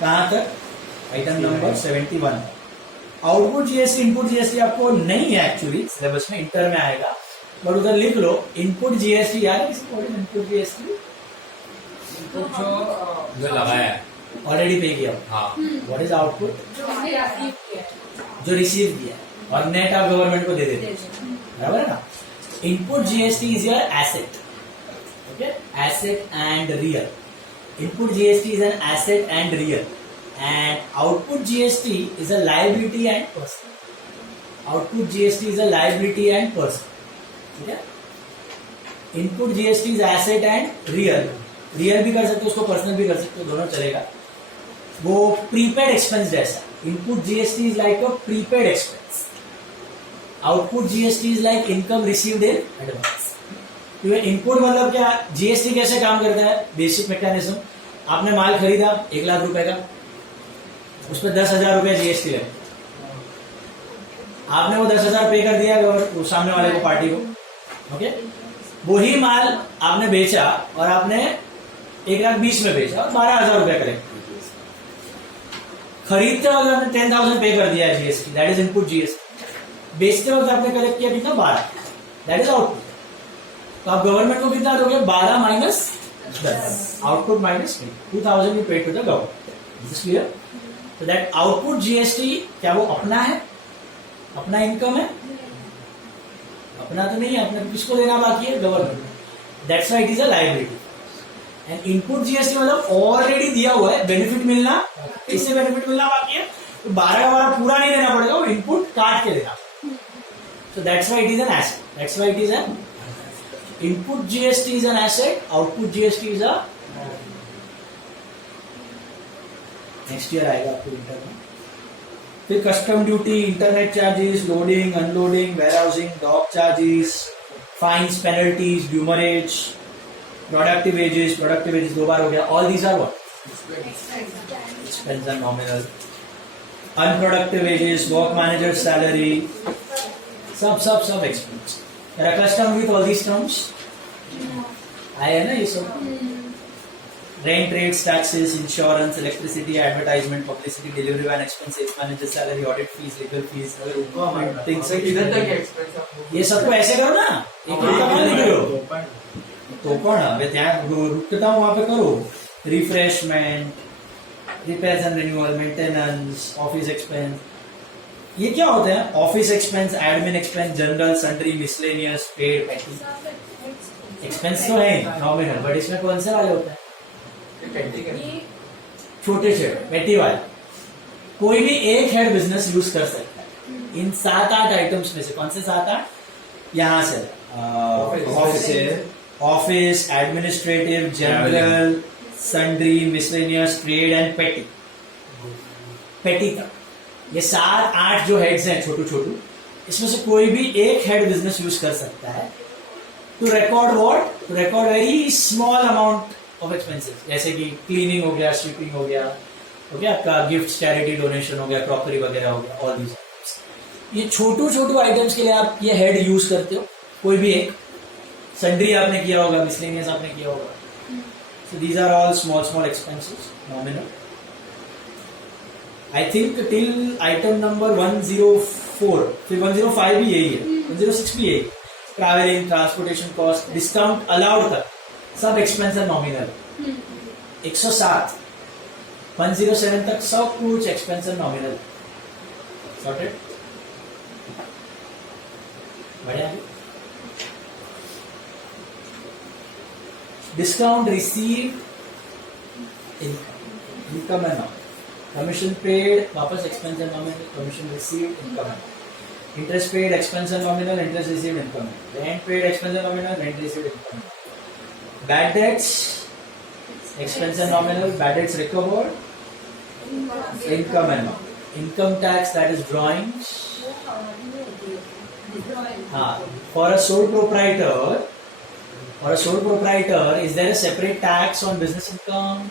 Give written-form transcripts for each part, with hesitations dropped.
कहां तक? Item number 71। Output GST input GST आपको नहीं है एक्चुअली सिलेबस में, इंटर में आएगा, बट उधर लिख लो इनपुट जीएसटी। यार किसी इनपुट जीएसटी जो लगाया है ऑलरेडी पे किया। हाँ, व्हाट इज आउटपुट? जो रिसीव किया और नेट आप गवर्नमेंट को दे देते, बराबर है ना। Input GST is your asset, okay, asset and real. Input GST is an asset and real, and output GST is a liability and person. Output GST is a liability and person. ठीक है? Input GST is asset and real. Real भी कर सकते हो उसको, personal भी कर सकते हो, दोनों चलेगा। वो prepaid expense जैसा। Input GST is like a prepaid expense. Output GST is like income received in advance. तो इनपुट मतलब क्या? जीएसटी कैसे काम करता है? बेसिक मैकेनिज्म, आपने माल खरीदा 1 लाख रुपए का, उसमें 10,000 रुपया जीएसटी लगे, आपने वो 10,000 पे कर दिया वो सामने वाले को, पार्टी को, ओके। वही माल आपने बेचा और आपने 1,20,000 में बेचा और 12,000 रुपया कलेक्ट किया। खरीदते वक्त आपने 10,000 पे कर दिया GST, that is input GST. बेचते वक्त आपने कलेक्ट किया कितना? 12, दैट इज आउटपुट। तो आप गवर्नमेंट को कितना दोगे? 12 minus 10, output minus 2,000 you pay to the government. Is clear? तो दैट आउटपुट जीएसटी क्या वो अपना है? अपना इनकम है? अपना तो नहीं है, अपने किसको देना बाकी है? Government. That's why it is a liability. And input GST मतलब ऑलरेडी दिया हुआ है, बेनिफिट मिलना, इससे बेनिफिट मिलना बाकी है, तो 12 का 12 पूरा नहीं देना पड़ेगा, वो इनपुट काट के देना। So that's why it is an asset, that's why it is an input GST is an asset, output GST is a next year आएगा आपको इंटर में। फिर custom duty, internet charges, loading unloading, warehousing, dock charges, fines, penalties, demurrage, productive wages 2 बार हो गया। All these are what? Expense and nominal. Unproductive wages, work manager salary, सब expense. Custom with all these terms आए है ना ये सब। Rent rates, taxes, insurance, electricity, advertisement, publicity, delivery van expenses, manager salary, audit fees, legal fees, things इधर तक expense. ये सबको ऐसे करो ना, एक नहीं करो तो कौन है ત્યાં रुकता हूँ वहां पे करो। Refreshment, repairs and renewal, maintenance, office expense. ये क्या होते हैं? Office expense, admin expense, general, sundry, miscellaneous, paid, पेटी। एक्सपेंस तो है नॉमिनल, बट इसमें कौन से वाले होते हैं? छोटे पेटी वाले। कोई भी एक हेड बिजनेस यूज कर सकता है इन 7-8 आइटम्स में से। कौन से 7-8? यहां से office, administrative, general, sundry, miscellaneous, trade and पेटी। पेटी तक ये 7-8 जो हेड्स हैं छोटू, इसमें से कोई भी एक हेड बिजनेस यूज कर सकता है to record what? To record very small amount of expenses, जैसे कि क्लीनिंग हो गया, स्वीपिंग हो गया, ओके, आपका गिफ्ट, चैरिटी, डोनेशन हो गया, क्रॉकरी वगैरह हो गया, ऑल दीज। ये छोटू आइटम्स के लिए आप ये हेड यूज करते हो, कोई भी एक। सन्ड्री आपने किया होगा, मिसलेनियस आपने किया होगा। So these are all small expenses, nominal. I think till item number 104, फिर 105 भी यही है, 106 भी यही। Travelling, transportation cost, discount allowed तक सब एक्सपेंस है नॉमिनल। 107, 107 तक सब कुछ एक्सपेंस है नॉमिनल। सॉर्टेड? बढ़िया। डिस्काउंट रिसीव, इनकम है नॉमिनल। कमीशन पेड, वापस एक्सपेंस है नॉमिनल। कमीशन रिसीव, इनकम है। इंटरेस्ट पेड, एक्सपेंस है नॉमिनल। इंटरेस्ट रिसीव, इनकम है। रेंट पेड, एक्सपेंस है नॉमिनल। रेंट रिसीव, इनकम है। Bad debts, expense and nominal. Bad debts recovered, income and nominal. Income tax, that is drawings. For a sole proprietor, is there a separate tax on business income?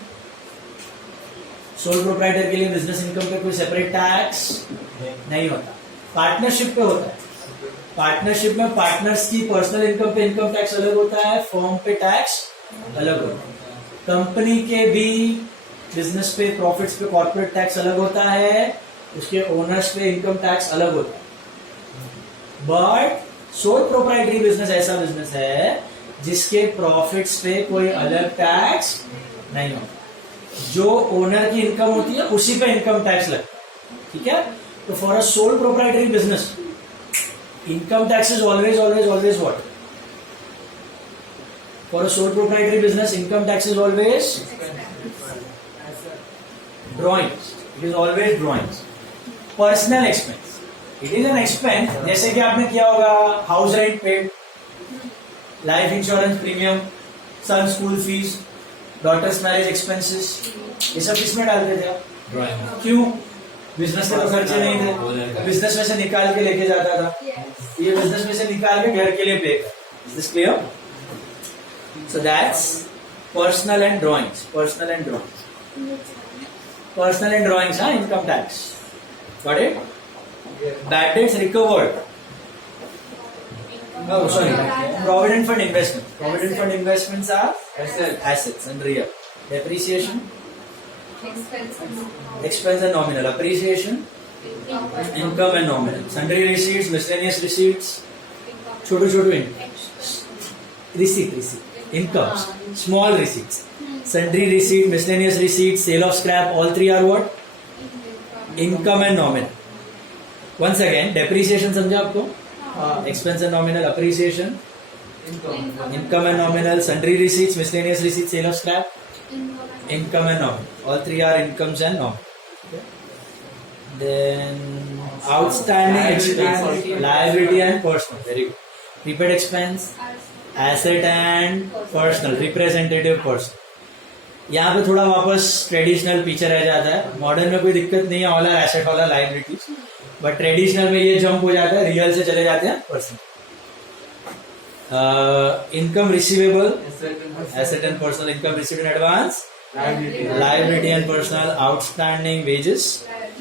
Sole proprietor के लिए business income पे कोई separate tax नहीं होता। Partnership पे होता है। Partnership में पार्टनर्स की पर्सनल इनकम पे इनकम टैक्स अलग होता है, फर्म पे टैक्स अलग होता है। कंपनी के भी बिजनेस पे प्रॉफिट्स पे कॉर्पोरेट टैक्स अलग होता है, उसके ओनर्स पे इनकम टैक्स अलग होता है. बट सोल प्रोप्राइटरी बिजनेस ऐसा बिजनेस है जिसके प्रॉफिट्स पे कोई अलग टैक्स नहीं होता. जो ओनर की इनकम होती है उसी पे इनकम टैक्स लगता है. ठीक है. तो for a sole proprietary business income tax is always always always what? For a sole proprietary business, income tax is always drawings. It is always drawings. Personal expense. It is an expense. जैसे कि आपने किया होगा house rent paid, life insurance premium, son school fees, daughters marriage expenses, ये सब किसमें डालते थे आप? ड्राइंग. क्यों? बिजनेस के तो खर्चे नहीं थे, बिजनेस में से निकाल के लेके जाता था. ये बिजनेस में से निकाल के घर के लिए पे कर. Is this clear? So that's personal and drawings. Personal and drawings. Personal and drawings, income tax. Got it? Bad debts recovered. Oh, sorry. Provident fund investments. Provident fund investments are assets and real. Depreciation. Expense and nominal. Appreciation. Income and nominal. Sundry receipts, miscellaneous receipts. Chotu receipt. Incomes, small receipts, sundry receipt, miscellaneous receipts, sale of scrap, all three are what? Income and nominal. Once again, depreciation समझा आपको? Expense and nominal, appreciation, income and nominal, sundry receipts, miscellaneous receipts, sale of scrap, income and nominal. All three are incomes and nominal. Okay. Then outstanding expense, liability and personal. Very good. Prepaid expense. Asset and personal, representative person. यहाँ पे थोड़ा वापस traditional पीछे रह जाता है. Modern में कोई दिक्कत नहीं है, all are asset, all are liabilities. But traditional में ये जंप हो जाता है, रियल से चले जाते हैं person. Income receivable, asset and personal. Income received in advance, liability and personal. Outstanding wages,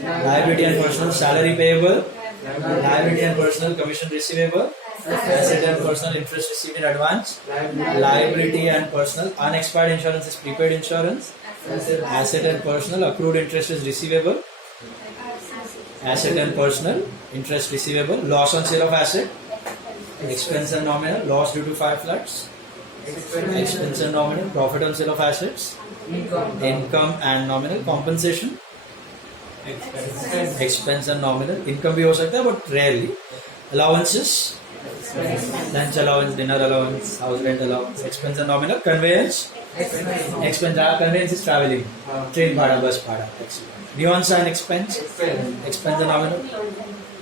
liability and personal. Salary payable, liability and personal. Commission receivable, asset and personal. Interest received in advance, liability and personal. Unexpired insurance is prepaid insurance. Asset and personal. Accrued interest is receivable, asset and personal. Interest receivable. Loss on sale of asset, expense and nominal. Loss due to fire floods, expense and nominal. Profit on sale of assets, income and nominal. Compensation, expense and nominal. Income भी हो सकता है but rarely. Allowances, lunch allowance, dinner allowance, house rent allowance. Expense and nominal. Conveyance, expense. Conveyance is traveling, train bhada, bus bhada. Neon sign expense, expense and nominal.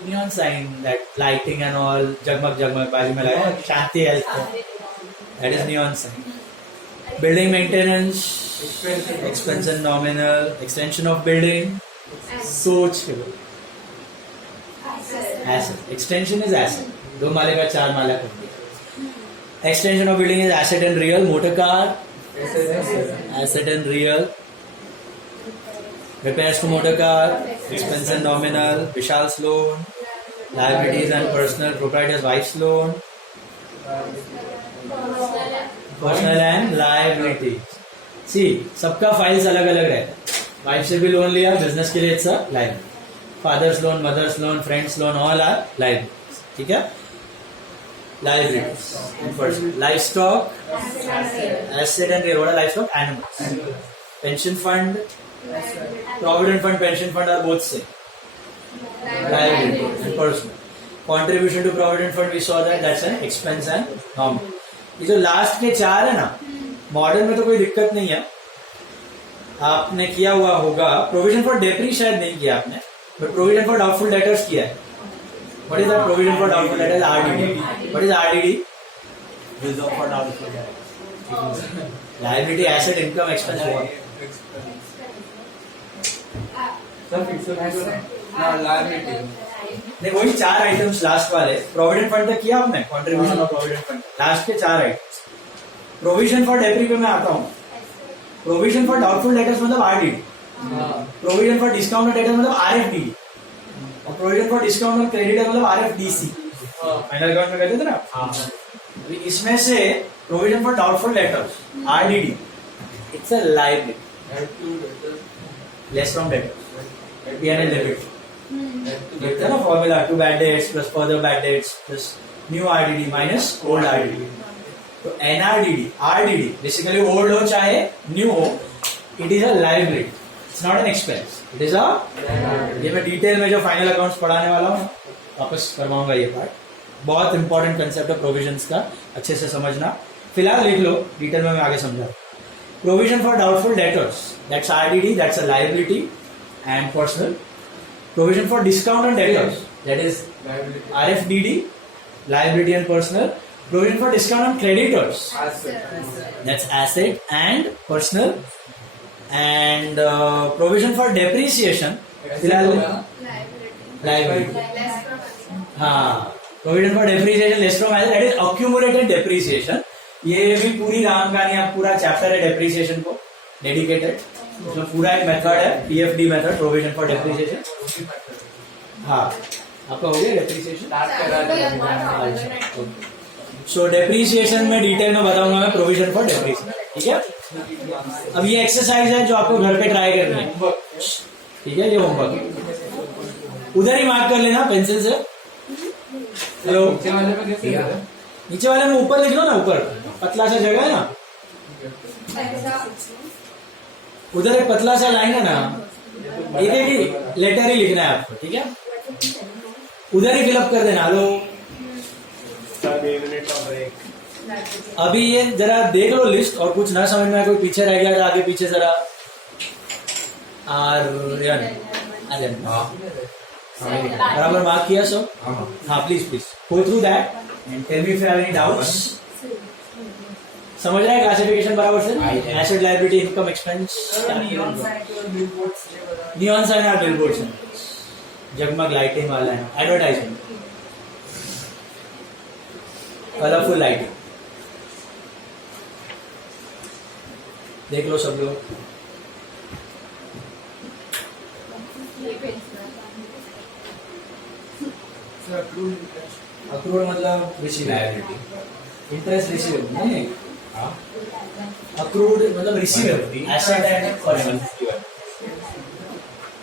Neon sign, that lighting and all, jagmag बाजू में लगा, Shanti Health, that is neon sign. Building maintenance, expense and nominal. Extension of building, सोच के बोलो. Asset. Extension is asset. 2 माले का 4 माला कर दिया. Extension of building is asset and real. Motor car, asset and real. Repairs to motor car, expense and nominal. Vishal's loan, liabilities and personal. Proprietor's wife's loan, personal and liability. See, सबका files अलग अलग रहता है. Wife से भी loan लिया business के लिए, it's a liability. Father's loan, mother's loan, friends loan, all are liabilities. ठीक है. Liabilities. Livestock, asset and real. What are livestock? Animals. Pension fund, provident fund, pension fund are both same. Liability and personal. Contribution to provident fund, we saw that, that's an expense and nominal. ये जो last के 4 है ना, modern में तो कोई दिक्कत नहीं है. आपने किया हुआ होगा. प्रोविजन फॉर डेप्री शायद नहीं किया आपने, but provision for doubtful debtors किया है. What is the provision for doubtful debtors? RDD. What is RDD? Reserve for doubtful debtors. Liability, asset, income, expense. Liability. नहीं, वही 4 आइटम्स लास्ट वाले. प्रोविडेंट फंड तक किया आपने, contribution of provident fund. Last के 4 items. Provision for डेप्री पे मैं आता हूँ. प्रोविजन फॉर डाउटफुल डेटर्स मतलब RDD. Provision for discount debtors मतलब RFD. और प्रोविजन फॉर डिस्काउंट और क्रेडिट मतलब RFDC. फाइनल अकाउंट में कहते थे ना. इसमें से provision for doubtful debtors RDD, it's a liability. Less from debtors, P&L debit देखते हैं ना formula, 2 bad debts plus further bad debts plus new RDD minus old RDD. तो NRDD RDD बेसिकली ओल्ड हो चाहे न्यू हो, it is a liability, it's not an expense, it is a. ये मैं detail में जो फाइनल अकाउंट्स पढ़ाने वाला हूँ वापस करवाऊंगा ये पार्ट. बहुत इंपॉर्टेंट कंसेप्ट है प्रोविजंस का, अच्छे से समझना. फिलहाल लिख लो, डिटेल में मैं आगे समझा. Provision for doubtful debtors, that's RDD, that's a liability and personal. Provision for discount on debtors, that is RFDD, liability and personal. Provision for discount on creditors, that's asset and personal. And provision for depreciation, liability. हाँ, provision for depreciation less from asset, that is accumulated depreciation. ये भी पूरी राम कहानी, आप पूरा chapter है depreciation को dedicated, उसमें पूरा एक मेथड है PFD method, provision for depreciation. हाँ, आपका हो गया डेप्रिसिएशन. सो डेप्रिसिएशन में डिटेल में बताऊंगा मैं प्रोविजन फॉर डेप्रिसिएशन. ठीक है. अब ये एक्सरसाइज है जो आपको घर पे ट्राई करनी है. ठीक है, ये होमवर्क उधर ही मार्क कर लेना पेंसिल से. हेलो, नीचे वाले में ऊपर लिख लो ना, ऊपर पतला सा जगह है ना, उधर एक पतला सा लाइन है ना, एक ही लेटर ही लिखना है आपको. ठीक है, उधर ही फिलअप कर देना. हेलो, अभी ये जरा देख लो लिस्ट, और कुछ ना समझ में आए, कोई पीछे रह गया था, आगे पीछे जरा बराबर मार्क किया. सो हाँ, please go through that and tell me if you have any doubts. समझ रहे हैं क्लासिफिकेशन बराबर से? Asset, liability, income, expense. Neon sign और बिलबोर्ड्स हैं, जगमग लाइटिंग वाला है, एडवर्टाइजमेंट, कलरफुल लाइटिंग. देख लो सब लोग. अक्रूड मतलब रिसीव, इंटरेस्ट रिसीव नहीं, अक्रूड मतलब receivable, asset and personal.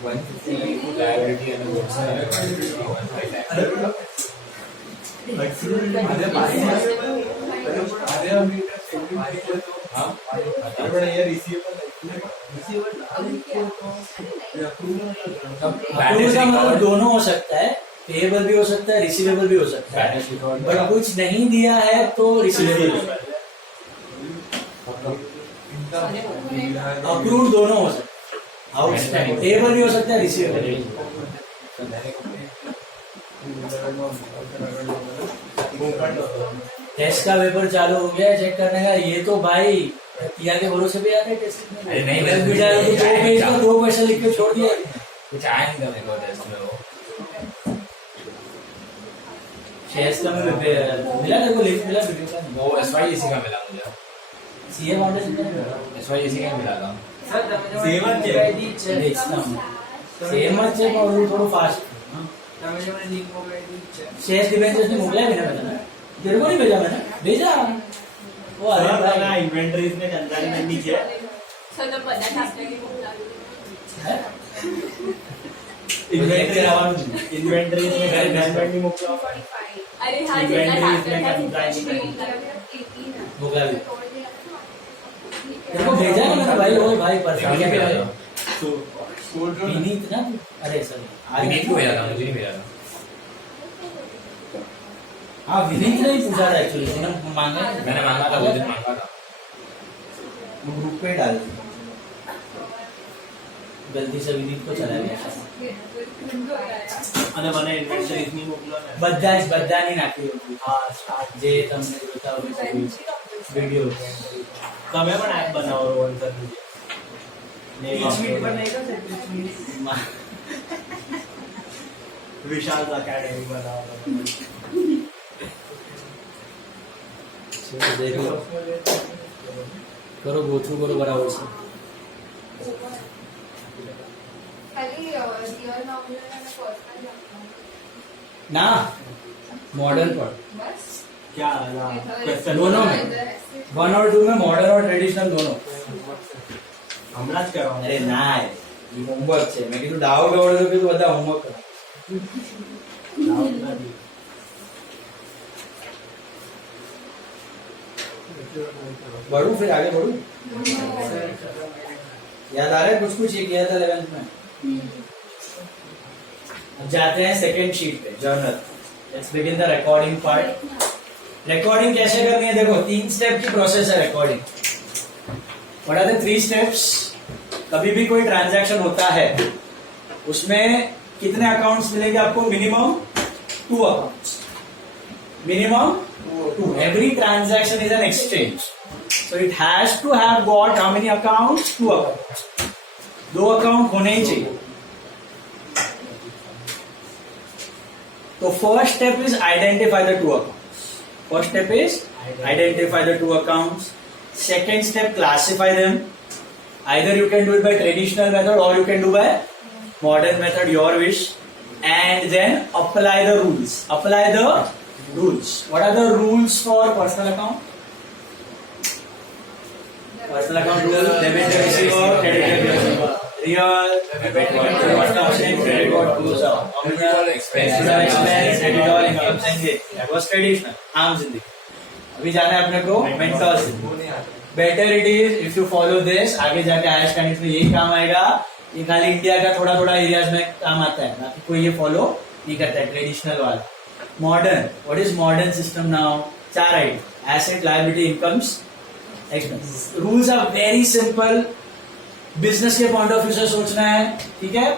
150 liability and मतलब दोनों हो सकता है, पेएबल भी हो सकता है, रिसीवेबल भी हो सकता है. बट कुछ नहीं दिया है तो रिसीवेबल. अक्रूड दोनों हो सकता है, आउटस्टैंडिंग पेएबल भी हो सकता है, रिसीवेबल भी. टेस्ट का पेपर चालू हो गया चेक करने का. ये तो भाई किया के भरोसे पे आते टेस्ट में. नहीं, दो क्वेश्चन लिख के छोड़ दिया, कुछ आया नहीं था मेरे को टेस्ट में. वो शेयर्स का मिला देखो, लिस्ट मिला वीडियो का. वो SYEC का मिला मुझे. सीए फाउंडेशन का SYEC का मिला था. सेम છે પણ થોડું ફાસ્ટ. शेयर्स डिबेंचर्स ने मोकला भी ना मैंने, तेरे को नहीं भेजा मैंने, भेजा वो अरे भाई इन्वेंटरीज में जनजारी में नीचे सर तो पता था आपने कि मोकला है इन्वेंटरी आवाज. इन्वेंटरीज में मैनेजमेंट नहीं मोकला. अरे हां, इन्वेंटरीज में जनजारी में मोकला भी तेरे को भेजा है मैंने भाई. वो भाई परफेक्ट है भाई. तो विनीत ना, अरे सर विनीत को भेजा था, मुझे नहीं भेजा था. हाँ, विनीत ने ही पूछा था एक्चुअली, मांगा, मैंने मांगा था, वो दिन मांगा था, वो ग्रुप पे डाल दी. गलती से विनीत को चला गया. અને મને ઇન્વેન્ટરીઝ ની મોકલો ને, બધા ની નાખી. હા, સ્ટાર્ટ જે તમને જોતા હોય વિડિયો, તમે પણ એપ બનાવો રોન સર ની. પિચ મીટ પર નહીં कर सकते. विशाल अकेडमी बनाओ. देखो करो, गो थ्रू करो बराबर से. ना मॉडल पर क्या दोनों में 1 और 2 में मॉडर्न और ट्रेडिशनल दोनों. हमारा क्या. अरे ना હોમવર્ક છે મેં કીધું ડાઉટ આવડે તો કીધું બધા હોમવર્ક કરો बढ़ू फिर आगे बढ़ू याद आ रहा है कुछ कुछ ये किया था 11th में अब जाते हैं सेकंड शीट पे journal let's begin the recording part recording कैसे करनी है देखो 3 स्टेप की प्रोसेस है recording what are the 3 steps कभी भी कोई ट्रांजैक्शन होता है उसमें कितने अकाउंट्स मिलेंगे आपको minimum 2 accounts minimum 2 every transaction is an exchange so it has to have got how many accounts 2 accounts 2 account होने ही चाहिए तो first step is identify the 2 accounts first step is identify the 2 accounts second step classify them either you can do it by traditional method or you can do by modern method your wish and then apply the rules what are the rules for personal account rule debit receiver credit real debit credit what goes out nominal expense credit or income देंगे that was traditional आम जिंदगी अभी जाना है अपने को mentors better it is if you follow this आगे जाके आयश का में यही काम आएगा ये खाली इंडिया का थोड़ा थोड़ा एरियाज में काम आता है बाकी कोई ये फॉलो नहीं करता है ट्रेडिशनल वाला modern what is modern system now 4 item asset liability incomes expense rules are very simple business के पॉइंट ऑफ व्यू से सोचना है ठीक है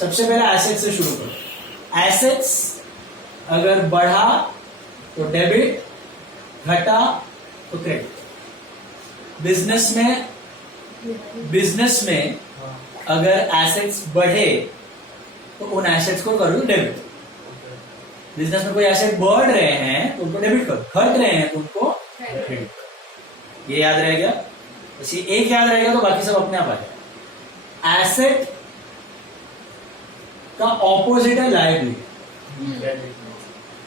सबसे पहले एसेट से शुरू करो एसेट्स अगर बढ़ा तो डेबिट घटा तो क्रेडिट बिजनेस में अगर एसेट्स बढ़े तो उन एसेट्स को करो डेबिट बिजनेस में कोई एसेट बढ़ रहे हैं तो उनको डेबिट करो घट रहे हैं तो उनको क्रेडिट ये याद रहेगा बस ये एक याद रहेगा तो बाकी सब अपने आप आ जाएगा एसेट का ऑपोजिट है लायबिलिटी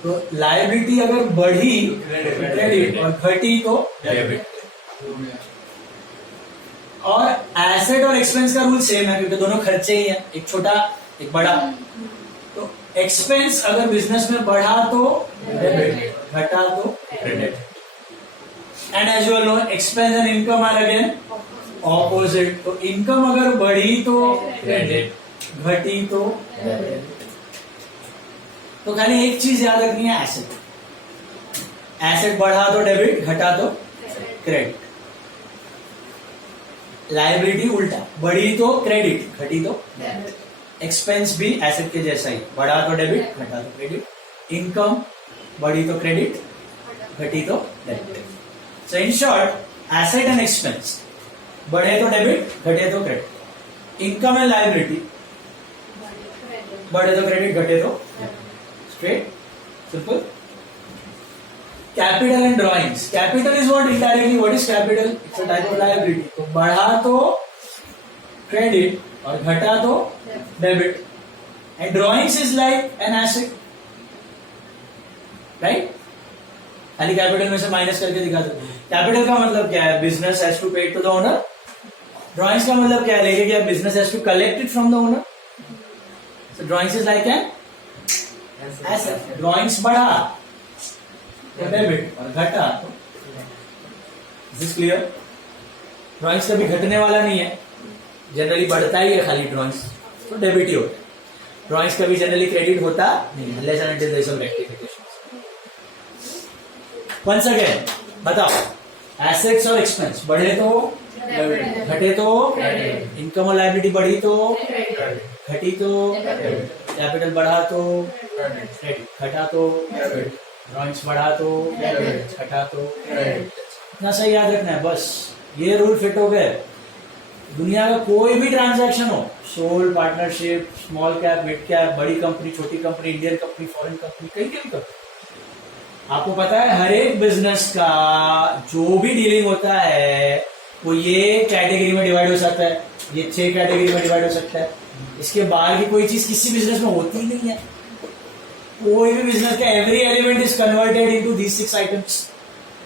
तो लायबिलिटी अगर बढ़ी क्रेडिट और घटी तो डेबिट और एसेट और एक्सपेंस का रूल सेम है क्योंकि दोनों खर्चे ही है एक छोटा एक बड़ा तो एक्सपेंस अगर बिजनेस में बढ़ा तो डेबिट घटा तो credit and as you all know expense and income are again opposite तो इनकम अगर बढ़ी तो क्रेडिट घटी तो डेबिट तो खाली एक चीज याद रखनी है एसेट बढ़ा तो डेबिट घटा तो क्रेडिट लायबिलिटी उल्टा बढ़ी तो क्रेडिट घटी तो एक्सपेंस भी एसेट के जैसा ही बढ़ा तो डेबिट घटा तो क्रेडिट इनकम बढ़ी तो क्रेडिट घटी तो debit so in short asset and expense बढ़े तो डेबिट घटे तो क्रेडिट इनकम एंड लायबिलिटी बढ़े तो क्रेडिट घटे तो Straight, simple. Capital and drawings. Capital is what indirectly. What is capital? It's a type of liability. तो बढ़ा तो credit और घटा तो debit. And drawings is like an asset, right? खाली capital में से माइनस करके दिखा दो. Capital का मतलब क्या है? Business has to pay to the owner. Drawings का मतलब क्या है? लेके क्या business has to collect it from the owner. So drawings is like an ऐसा ड्राइंग्स बढ़ा तो डेबिट और घटा तो दिस क्लियर ड्राइंग्स कभी घटने वाला नहीं है जनरली बढ़ता ही है खाली ड्राइंग्स तो डेबिट ही होता है ड्राइंग्स कभी जनरली क्रेडिट होता नहीं unless and until there is some rectification once again बताओ एसेट्स और एक्सपेंस बढ़े तो घटे तो इनकम और लायबिलिटी बढ़ी तो घटी तो कैपिटल बढ़ा तो घटा तो ड्राइंग्स बढ़ा तो घटा तो इतना सही याद रखना है बस ये रूल फिट हो गए दुनिया का कोई भी ट्रांजैक्शन हो sole partnership small cap mid cap बड़ी कंपनी छोटी company Indian company foreign company कहीं भी कंपनी आपको पता है हर एक बिजनेस का जो भी डीलिंग होता है वो ये कैटेगरी में डिवाइड हो सकता है ये 6 कैटेगरी में डिवाइड हो सकता है इसके बाहर की कोई चीज किसी बिजनेस में होती ही नहीं है कोई भी बिजनेस का every element is converted into these 6 items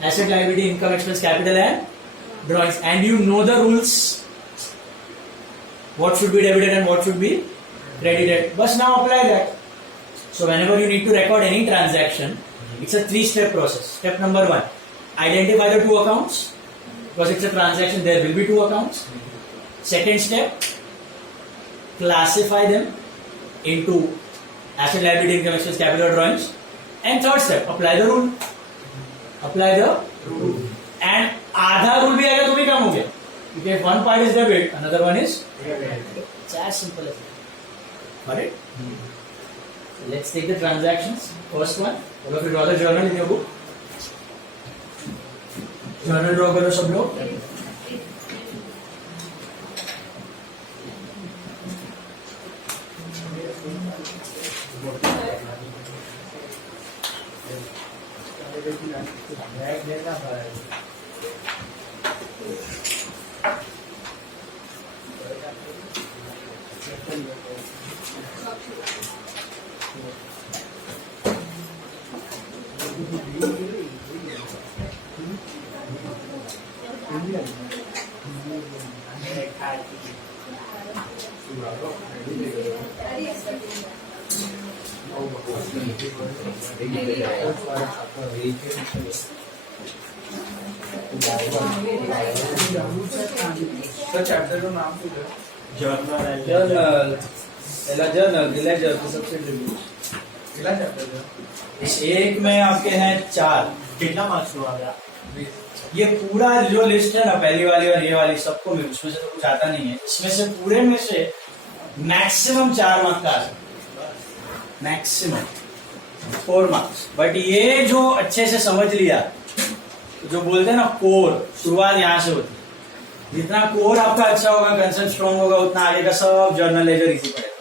asset liability income expense capital and drawings and you know the rules what should be debited and what should be credited. But now apply that. So whenever you need to record any transaction, it's a 3-step process. Step number 1, identify the 2 accounts. Because it's a transaction, there will be 2 accounts. Second step, classify them into asset, liability, income, expense, capital drawings. And third step, apply the rule. Apply the rule. And आधा rule भी आएगा तो भी काम हो गया. Because if one part is debit, another one is it's as simple as that. Got it? So let's take the transactions. First one, all of you draw the journal in your book. Journal draw करो सब लोग. Chapter का नाम तो journal पहला journal ledger तो सबसे कितना चैप्टर था? इस एक में आपके हैं 4. कितना मार्क्स हुआ गया? ये पूरा जो लिस्ट है ना, पहली वाली और ये वाली, सबको मिल, उसमें से तो कुछ आता नहीं है. इसमें से पूरे में से मैक्सिमम 4 मार्क्स का आ सकता है. Maximum 4 marks. बट ये जो अच्छे से समझ लिया, जो बोलते हैं ना कोर, शुरुआत यहाँ से होती है. जितना कोर आपका अच्छा होगा, कंसेप्ट स्ट्रॉन्ग होगा, उतना आगे का सब जर्नल लेजर इजी पड़ेगा.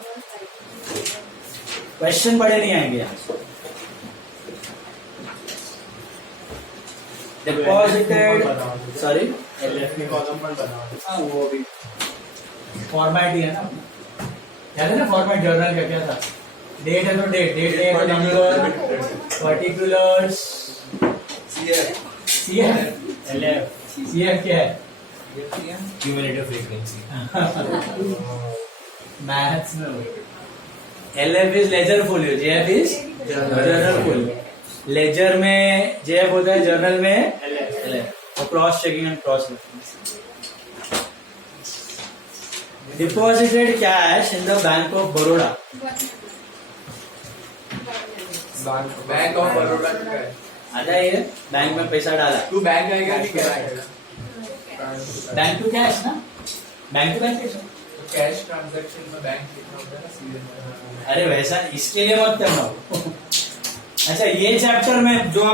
क्वेश्चन बड़े नहीं आएंगे यहाँ से. डिपॉजिटेड, सॉरी कॉलम पर बनाओ. हाँ वो भी फॉर्मेट ही है ना. याद है ना फॉर्मेट जर्नल का क्या था? डेट है तो डेट, डेट है तो नंबर, पर्टिकुलर्स, सीएफ, सीएफ क्या है? Cumulative frequency. मैथ्स में LF is ledger folio, JF is journal folio. Ledger में जेएफ होता है, जर्नल में एलएफ. और cross checking and cross reference. Deposited cash in the bank of Baroda. Bank of Baroda का है. आ जाइए, बैंक में पैसा डाला. तू बैंक आएगा कि क्या आएगा? बैंक टू कैश ना, bank to bank. Cash transaction में बैंक कितना होता है ना सीधे. अरे वैसा इसके लिए मत करना. अच्छा ये चैप्टर में जो